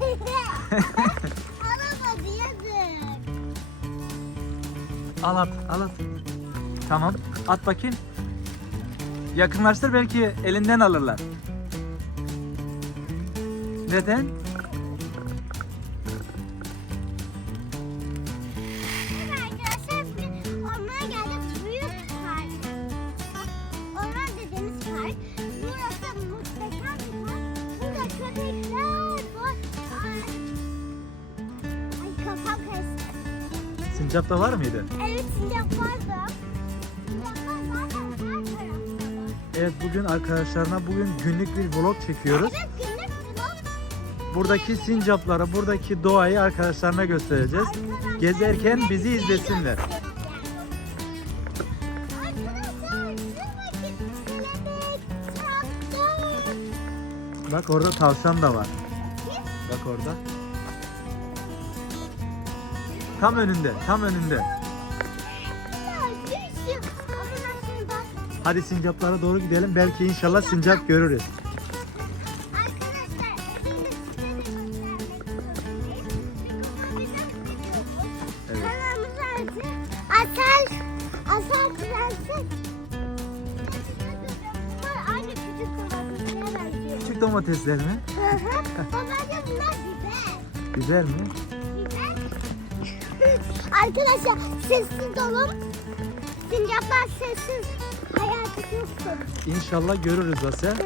Alamadı yazık. Al at, al at. Tamam, at bakayım. Yakınlaştır belki elinden alırlar. Neden? Sincap da var mıydı? Evet sincap vardı. Sincaplar zaten her tarafta var. Evet bugün arkadaşlarına bugün günlük bir vlog çekiyoruz. Evet günlük vlog. Buradaki sincapları, buradaki doğayı arkadaşlarına göstereceğiz. Arkadaşlar, Gezerken bizi şey izlesinler. Bak orada tavşan da var. Bak orada. Tam önünde, tam önünde. Hadi sincaplara doğru gidelim. Belki inşallah sincap görürüz. Evet. Asel Prenses. Aynı küçük kılavuzlara benziyor. Küçük domatesler mi? Hı hı. Babacım bunlar biber. Güzel mi? Arkadaşlar sessiz olun. Sincaplar sessiz. Hayatı çok. İnşallah görürüz Asel.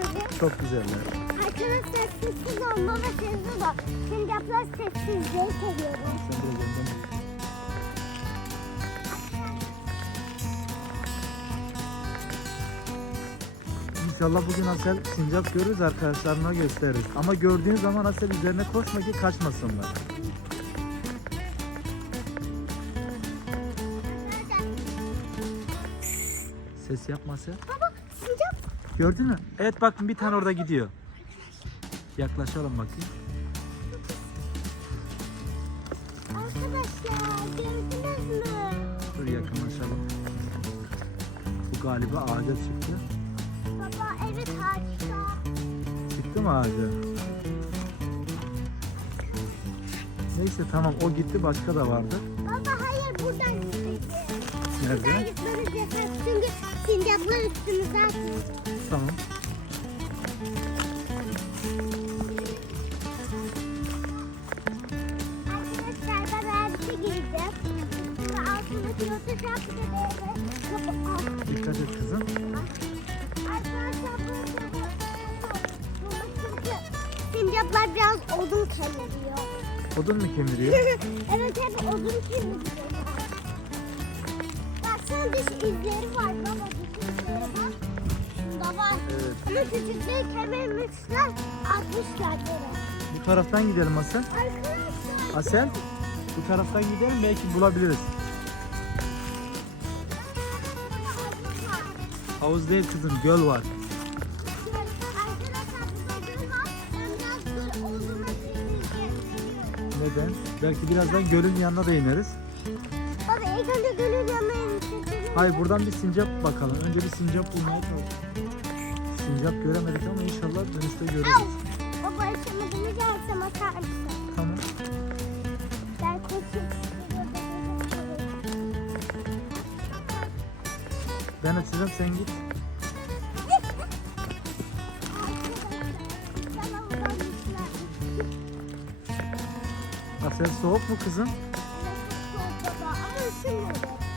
Çok güzeller. Arkadaşlar sessiz olma ve sessiz ol. Sincaplar sessizliği seviyorum. Sen bak. İnşallah bugün Asel sincap görürüz arkadaşlarına gösteririz. Ama gördüğün zaman Asel üzerine koşma ki kaçmasınlar. Ses yapma Asel. Baba sincap. Gördün mü? Evet bakın bir tane orada gidiyor. Yaklaşalım bakayım. Arkadaşlar gördünüz mü? Dur yakınlaşalım. Bu galiba ağaca çıktı. Baba evet ağaçta. Çıktı mı ağaca? Neyse tamam o gitti başka da vardı. Buradan Nerede? gitmemiz yasak çünkü sincaplar üstümüze atıyor. Tamam. Arkadaşlar ben elbise giydim. Şimdi altındaki yurtta şapka değeri. Kapı alt. Dikkat et kızım. Arkadaşlar burada bu. Çünkü sincaplar biraz odun kemiriyor. Odun mu kemiriyor? evet hep odun kemiriyor. Baksana dış izleri var baba izleri bak. Şunda var. Evet. Ama küçükleri kemirmişler atmışlar böyle. Bu taraftan gidelim Asel. Arkadaşlar. Asel bu taraftan gidelim belki bulabiliriz. Havuz değil kızım göl var. Var. Neden? Belki birazdan gölün yanına da ineriz. Baba ilk önce gölün yanına. Hayır buradan bir sincap bakalım. Önce bir sincap bulmaya çalışalım. Sincap göremedik ama inşallah dönüşte görürüz. Baba açamadığını görsem atar mısın? Tamam. Ben koşup Ben açacağım sen git. Asel soğuk mu kızım? Evet. Anne bana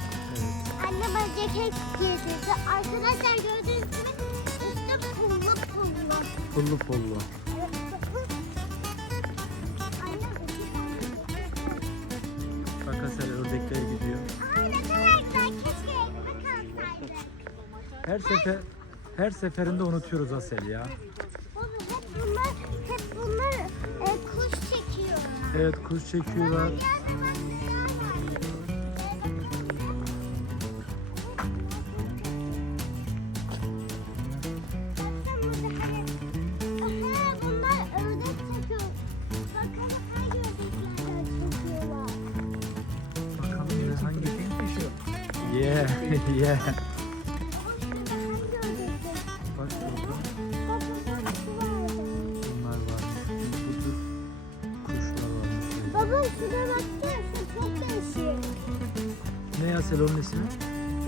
ceket giydirdi. Arkadaşlar gördüğünüz gibi üstü pullu pullu. Pullu pullu. Bak Asel ördekler gidiyor. Aa ne kadar güzel. Keşke elime kalsaydı. Her sefer her seferinde unutuyoruz Asel ya. Baba hep bunlar, hep bunlar e, kuş çekiyor. Evet kuş çekiyorlar. Yerde Yeah, yeah. Bak burada bunlar var. Bu tür Baba şuna baksana şu çok değişik. Ne Asel onun ismi?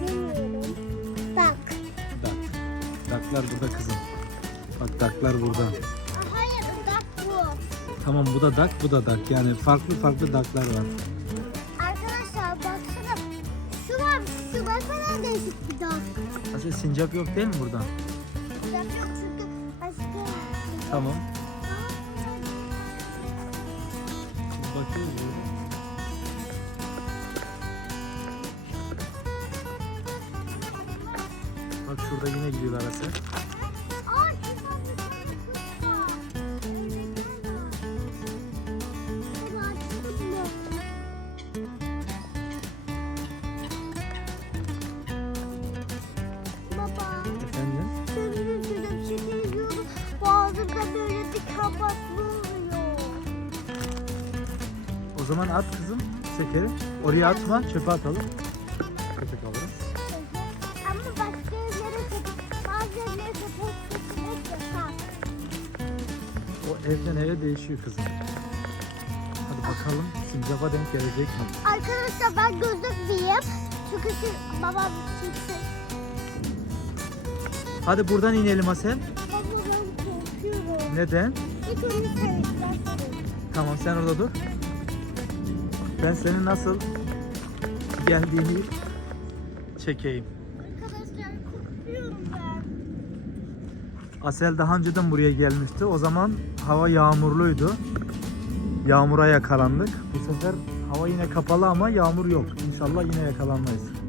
Bilmiyorum. Bak. Dak. Daklar burada kızım. Bak daklar burada. Hayır bak bu. Tamam bu da dak bu da dak. Yani farklı farklı daklar var. Kadar değişik bir dal. Asel sincap yok değil mi burada? Yok yok çünkü başka. Tamam. Bakıyoruz burada. Bak şurada yine gidiyorlar Asel. O zaman at kızım şekeri. Oraya atma çöpe atalım. Köpek alırız. Ama başka yerlere kapı, bazı yerlere kapı tutmak yasak. O evden eve değişiyor kızım. Hadi bakalım sincapa denk gelecek mi? Arkadaşlar ben gözükmeyeyim. Çünkü siz, babam çıksın. Hadi buradan inelim Asel. Ben korkuyorum. Neden? Önce sen istersin. Tamam sen orada dur. Ben senin nasıl geldiğini çekeyim. Arkadaşlar korkuyorum ben. Asel daha önceden buraya gelmişti. O zaman hava yağmurluydu. Yağmura yakalandık. Bu sefer hava yine kapalı ama yağmur yok. İnşallah yine yakalanmayız.